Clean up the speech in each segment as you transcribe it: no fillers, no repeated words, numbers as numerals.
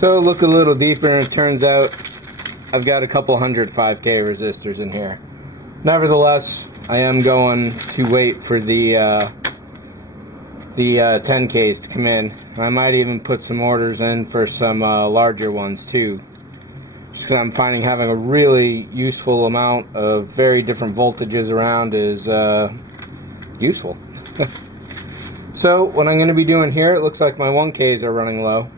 So look a little deeper and it turns out I've got a couple hundred 5K resistors in here. Nevertheless, I am going to wait for the 10Ks to come in. I might even put some orders in for some larger ones too. Just because I'm finding having a really useful amount of very different voltages around is useful. So what I'm going to be doing here, it looks like my 1Ks are running low.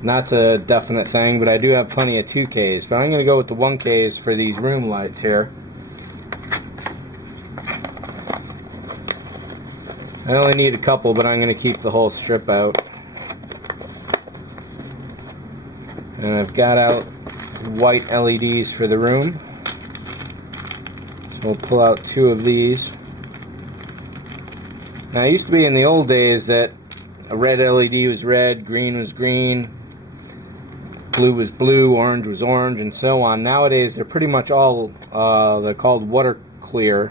And that's a definite thing, but I do have plenty of 2Ks. But I'm going to go with the 1Ks for these room lights here. I only need a couple, but I'm going to keep the whole strip out. And I've got out white LEDs for the room. So we'll pull out 2 of these. Now, it used to be in the old days that a red LED was red, green was green, blue was blue, orange was orange, and so on. Nowadays, they're pretty much all, they're called water clear,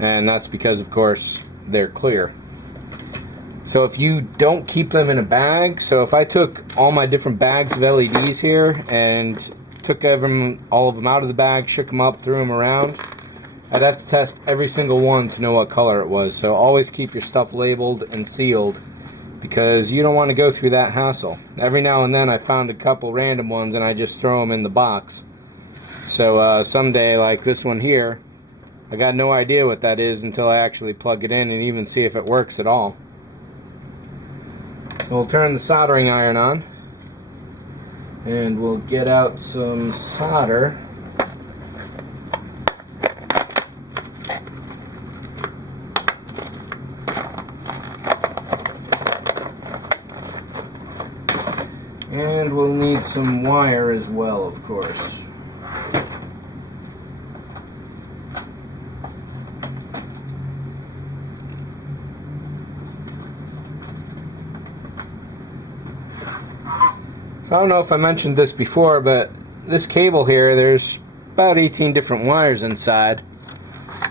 and that's because, of course, they're clear. So if you don't keep them in a bag, so if I took all my different bags of LEDs here and took all of them out of the bag, shook them up, threw them around, I'd have to test every single one to know what color it was. So always keep your stuff labeled and sealed, because you don't want to go through that hassle. Every now and then I found a couple random ones and I just throw them in the box. So someday, like this one here, I got no idea what that is until I actually plug it in and even see if it works at all. So we'll turn the soldering iron on and we'll get out some solder. And we'll need some wire as well, of course. I don't know if I mentioned this before, but this cable here, there's about 18 different wires inside.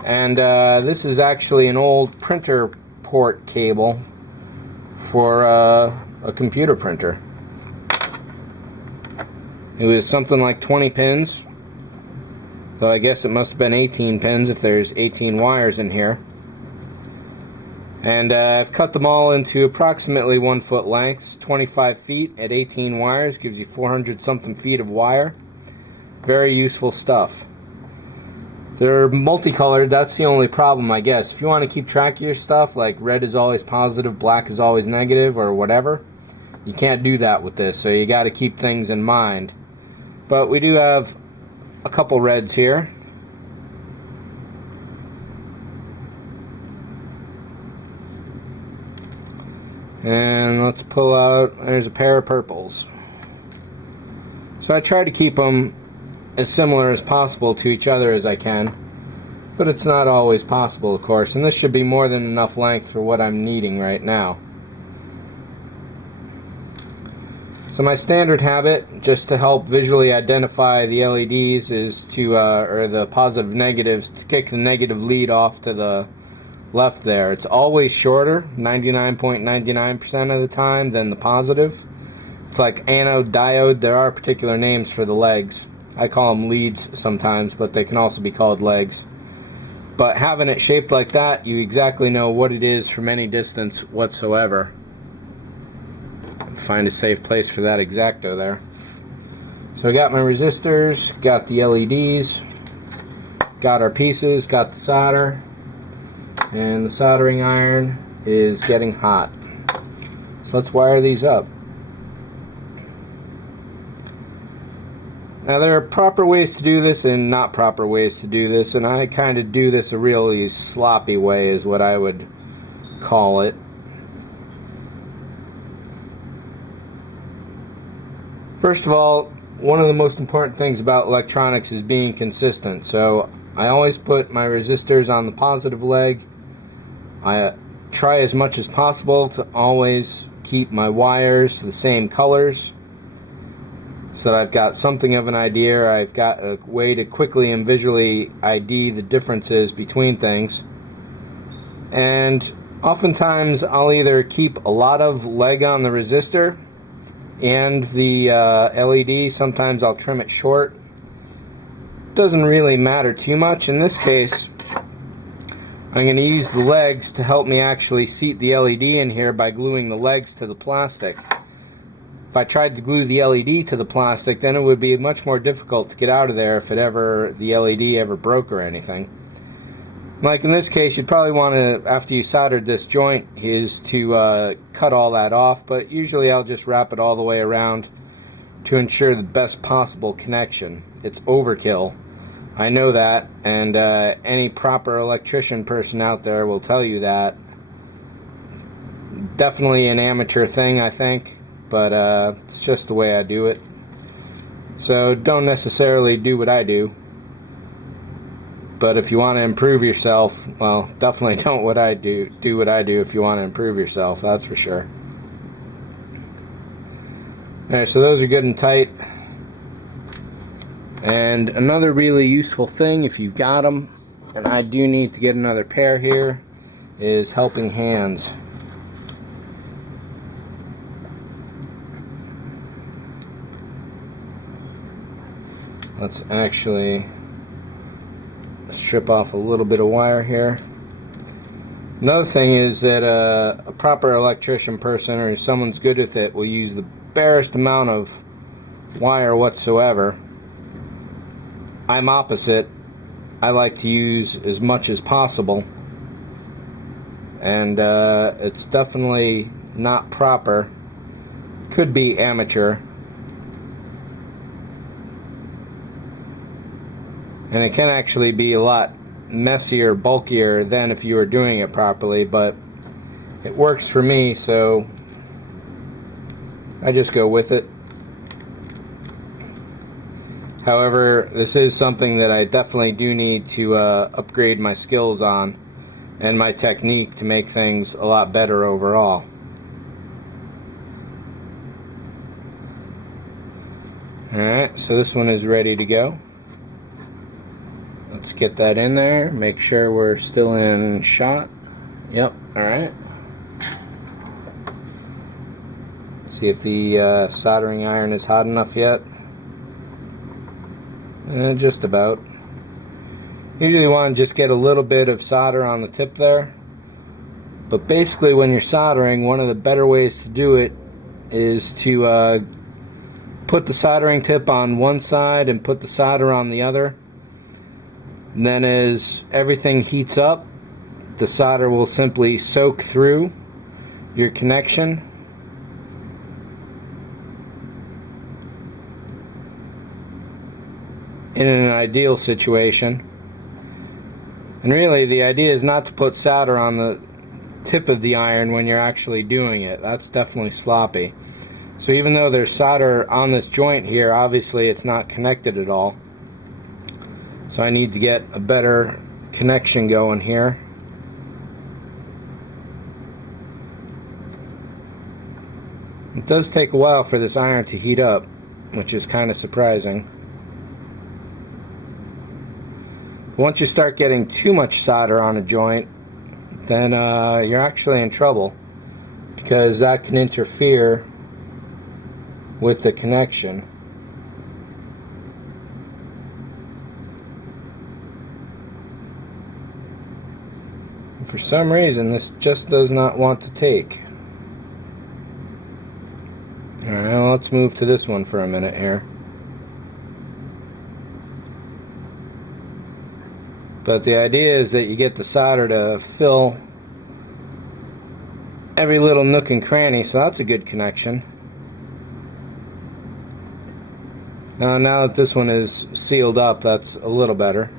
And this is actually an old printer port cable for a computer printer. It was something like 20 pins, so I guess it must have been 18 pins if there's 18 wires in here. And I've cut them all into approximately 1 foot lengths. 25 feet at 18 wires gives you 400 something feet of wire. Very useful stuff. They're multicolored, that's the only problem, I guess. If you want to keep track of your stuff, like red is always positive, black is always negative, or whatever, you can't do that with this, so you got to keep things in mind. But we do have a couple reds here. And let's pull out, there's a pair of purples. So I try to keep them as similar as possible to each other as I can. But it's not always possible, of course. And this should be more than enough length for what I'm needing right now. So my standard habit, just to help visually identify the LEDs, is to, or the positive negatives, to kick the negative lead off to the left there. It's always shorter, 99.99% of the time, than the positive. It's like anode, diode. There are particular names for the legs. I call them leads sometimes, but they can also be called legs. But having it shaped like that, you exactly know what it is from any distance whatsoever. Find a safe place for that X-Acto there. So I got my resistors, got the LEDs, got our pieces, got the solder, and the soldering iron is getting hot. So let's wire these up. Now there are proper ways to do this and not proper ways to do this, and I kind of do this a really sloppy way is what I would call it. First of all, one of the most important things about electronics is being consistent. So I always put my resistors on the positive leg. I try as much as possible to always keep my wires the same colors so that I've got something of an idea, or I've got a way to quickly and visually ID the differences between things. And oftentimes I'll either keep a lot of leg on the resistor and the LED. Sometimes I'll trim it short. Doesn't really matter too much. In this case, I'm going to use the legs to help me actually seat the LED in here by gluing the legs to the plastic. If I tried to glue the LED to the plastic, then it would be much more difficult to get out of there if the LED ever broke or anything. Like in this case, you'd probably want to, after you soldered this joint, is to cut all that off, but usually I'll just wrap it all the way around to ensure the best possible connection. It's overkill. I know that, and any proper electrician person out there will tell you that. Definitely an amateur thing, I think, but it's just the way I do it. So don't necessarily do what I do. But if you want to improve yourself, well, definitely don't what I do. Do what I do if you want to improve yourself, that's for sure. Alright, so those are good and tight. And another really useful thing, if you've got them, and I do need to get another pair here, is helping hands. Let's actually strip off a little bit of wire here. Another thing is that a proper electrician person, or someone's good with it, will use the barest amount of wire whatsoever. I'm opposite. I like to use as much as possible, and it's definitely not proper. Could be amateur. And it can actually be a lot messier, bulkier than if you were doing it properly, but it works for me, so I just go with it. However, this is something that I definitely do need to upgrade my skills on and my technique to make things a lot better overall. Alright, so this one is ready to go. Let's get that in there, make sure we're still in shot. Yep, alright. See if the soldering iron is hot enough yet. Just about. Usually want to just get a little bit of solder on the tip there. But basically when you're soldering, one of the better ways to do it is to put the soldering tip on one side and put the solder on the other. And then as everything heats up, the solder will simply soak through your connection. In an ideal situation. And really the idea is not to put solder on the tip of the iron when you're actually doing it. That's definitely sloppy. So even though there's solder on this joint here, obviously it's not connected at all. So I need to get a better connection going here. It does take a while for this iron to heat up, which is kind of surprising. Once you start getting too much solder on a joint, then you're actually in trouble, because that can interfere with the connection. For some reason, this just does not want to take. Alright, well, let's move to this one for a minute here. But the idea is that you get the solder to fill every little nook and cranny, so that's a good connection. Now that this one is sealed up, that's a little better.